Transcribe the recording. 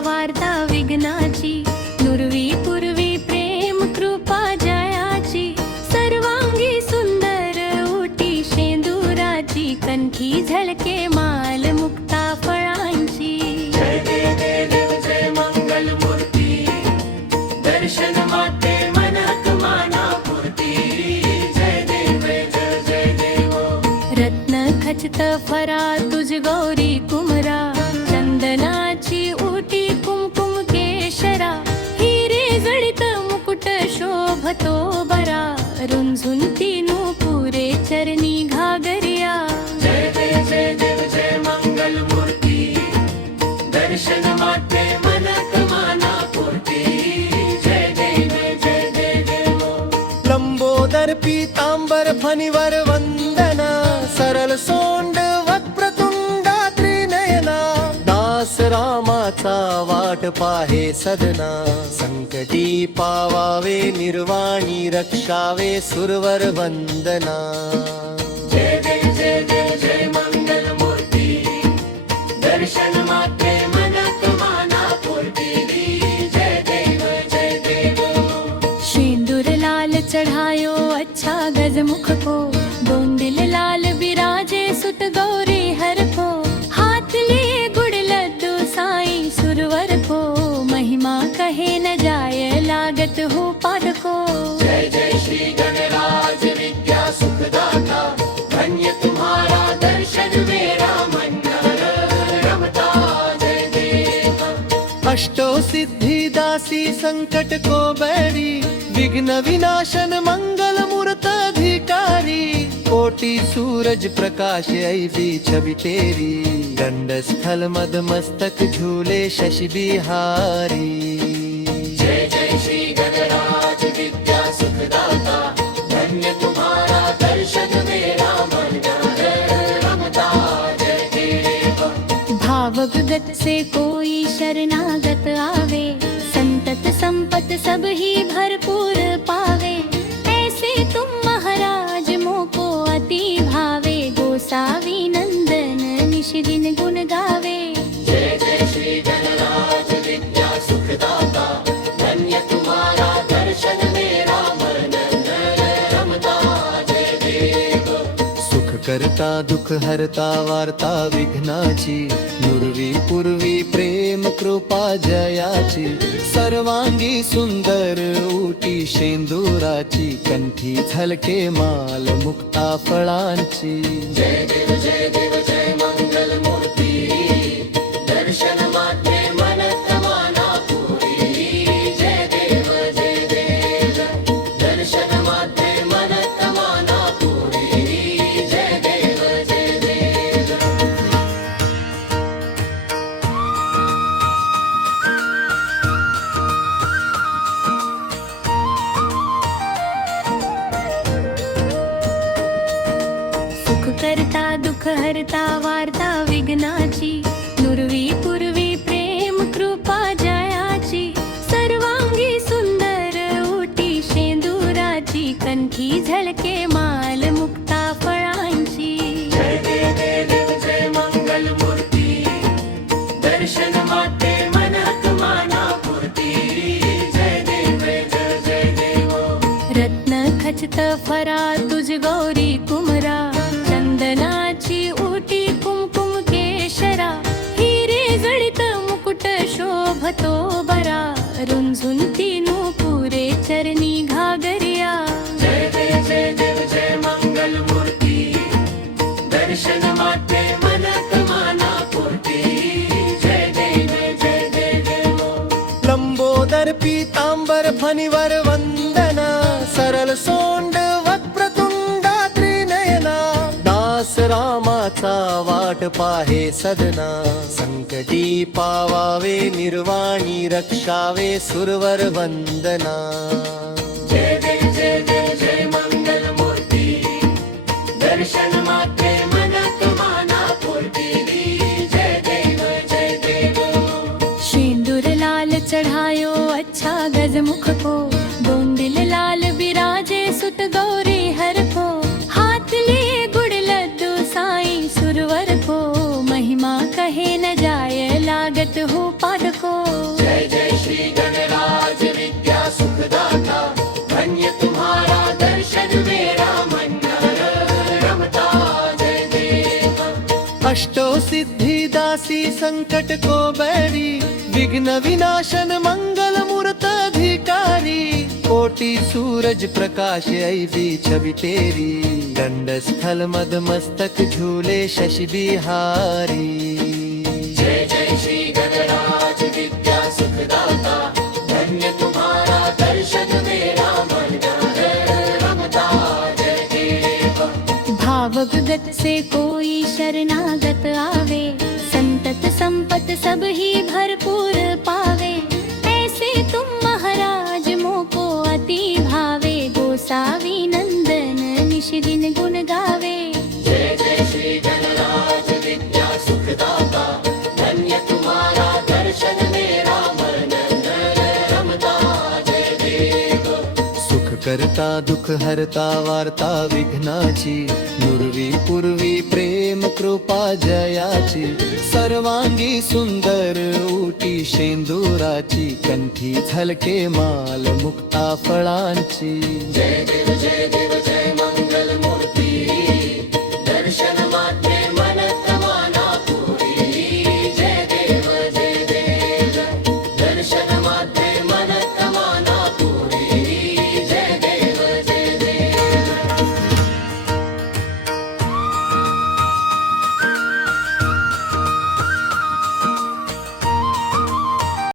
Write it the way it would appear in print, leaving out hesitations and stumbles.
वार्ता विघ्नाची, नुरवी पूर्वी प्रेम कृपा जयाची, सर्वांगी सुंदर ओटी शेंदुराची, कंठी झळके माल मुक्ता फळांची. जय देव देव जय मंगल मूर्ती, दर्शन माते मनक माना पूर्ती. जय देव जय देव. रत्न खचित फरा तुझ गौरी कुमरा, चंदनाची ओटी कुमकुम केशरा, हिरे जडित मुकुट शोभतो बरा, रुंझुंती नूपुरे चरणी घागरिया. जय देव जय मंगल मूर्ती, दर्शन माते मनक माना पूर्ती. जय देव. लंबोदर पीतांबर फणीवर वंदना, सरल सोंड वक्रतुंडा त्रिनयना, दास रामाचा वाट पाहे सदना, संकटी पावावे निर्वाणी रक्षावे सुरवर वंदना. जय देव जय मंगल मूर्ती, दर्शन माते मनक माना पूर्ती. जय देव. शेंदूर लाल चढ़ायो अच्छा गजमुख को, बोंदिल लाल बिराजे सुत गौरी हर को, हाथ लिए गुड़ लड्डू साईं सुरवर को, महिमा कहे न जाय लागत हो पाद को. जय श्री गणराज विद्या सुखदाता, धन्य तुम्हारा दर्शन मेरा मंगल रमता. जय देव. अष्टो सिद्धि दासी संकट को बैरी, विघ्न विनाशन मंगल मूर्त अधिकारी, कोटि सूरज प्रकाश ऐसी छवि तेरी, दंड स्थल मद मस्तक झूले शशि बिहारी. जय श्री गणराज विद्या सुखदाता, धन्य तुम्हारा दर्शन मेरा मंगल रमता. जय देव. भावगत से कोई शरणागत आवे, संतत संपत सब ही भरपूर पावे, ऐसे तुम महाराज मोको अति भावे, गोसावी नंदन निश दिन गुण गावे. जय श्री गणराज विद्या सुखदाता, धन्य तुम्हारा दर्शन मेरा मंगल रमता. जय देव. सुख करता दुख हरता वार्ता विघ्नाची, नुरवी पूर्वी प्रेम कृपा जयाची, सर्वांगी सुंदर ओटी शेंदुराची, कंठी झलके माल मुक्ता फळांची. जय देव जय मंगल मूर्ती, दर्शन माते मनक माना पूरी. जय देव दर्शन माते मनक माना पूरी. जय देव. सुख करता दुख हरता वार्ता विघ्नाची, नुरवी पूर्वी प्रेम कृपा जयाची, सर्वांगी सुंदर ओटी शेंदुराची, कंठी झळके माल मुक्ता फळांची. जय देव जय मंगल मूर्ती, दर्शन माते मनक माना पूर्ती. जय देव. रत्न खचित फरा तुझ गौरी कुमरा, चंदनाची ओटी कुमकुम केशरा, हिरे जडित मुकुट शोभतो बरा, रुंझुंती नूपुरे चरणी घागरिया. जय देव जय मंगल मूर्ती, दर्शन माते मनक माना पूर्ती. जय देव. लंबोदर पीतांबर फणीवर वंदना, सरल सोंड वक्रतुंडा त्रिनयना, दास रामाचा वाट पाहे सदना, संकटी पावावे निर्वाणी रक्षावे सुरवर वंदना. जय देव जय मंगल मूर्ती, दर्शन माते मनक माना पूर्ती. जय देव. शेंदूर लाल चढ़ायो अच्छा गजमुख को, बोंदिल लाल बिराजे सुत गौरी हर को, हाथ लिए गुड़ लड्डू साईं सुरवर को, महिमा कहे न जाय ला स्वागत हो पादको. जय जय श्री गणराज विद्या सुखदाता, धन्य तुम्हारा दर्शन मेरा मन रमता जय देव. अष्टो सिद्धि दासी संकट को बैरी, विघ्न विनाशन मंगल मूर्त अधिकारी. कोटि सूरज प्रकाश ऐसी छवि तेरी, दंड स्थल मद मस्तक झूले शशि बिहारी. जय जय श्री गणराज विद्या सुखदाता, धन्य तुम्हारा दर्शन मेरा मन रमता जय देव. भावगत से कोई शरणागत आवे, संतत संपत सब ही भरपूर पावे. ऐसे तुम महाराज मोको अति भावे, गोसावी नंदन निश दिन गुण गावे. जय जय श्री गणराज विद्या सुखदाता, धन्य तुम्हारा दर्शन मेरा मन रमता जय देव. सुख करता दुख हरता वार्ता विघ्नाची, नुरवी पूर्वी प्रेम कृपा जयाची. सर्वांगी सुंदर उटी शेंदुराची, कंठी झलके माल मुक्ता फळांची. जय देव जय देव जय